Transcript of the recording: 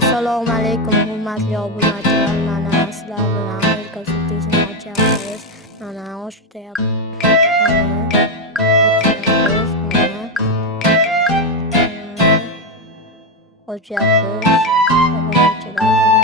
Assalomu alaykum hurmatli obunachilar. Mana sizlar bilan Amerika sudisini ochyapmiz. Mana ochyapmiz. Ochyapmiz. Obunachilar.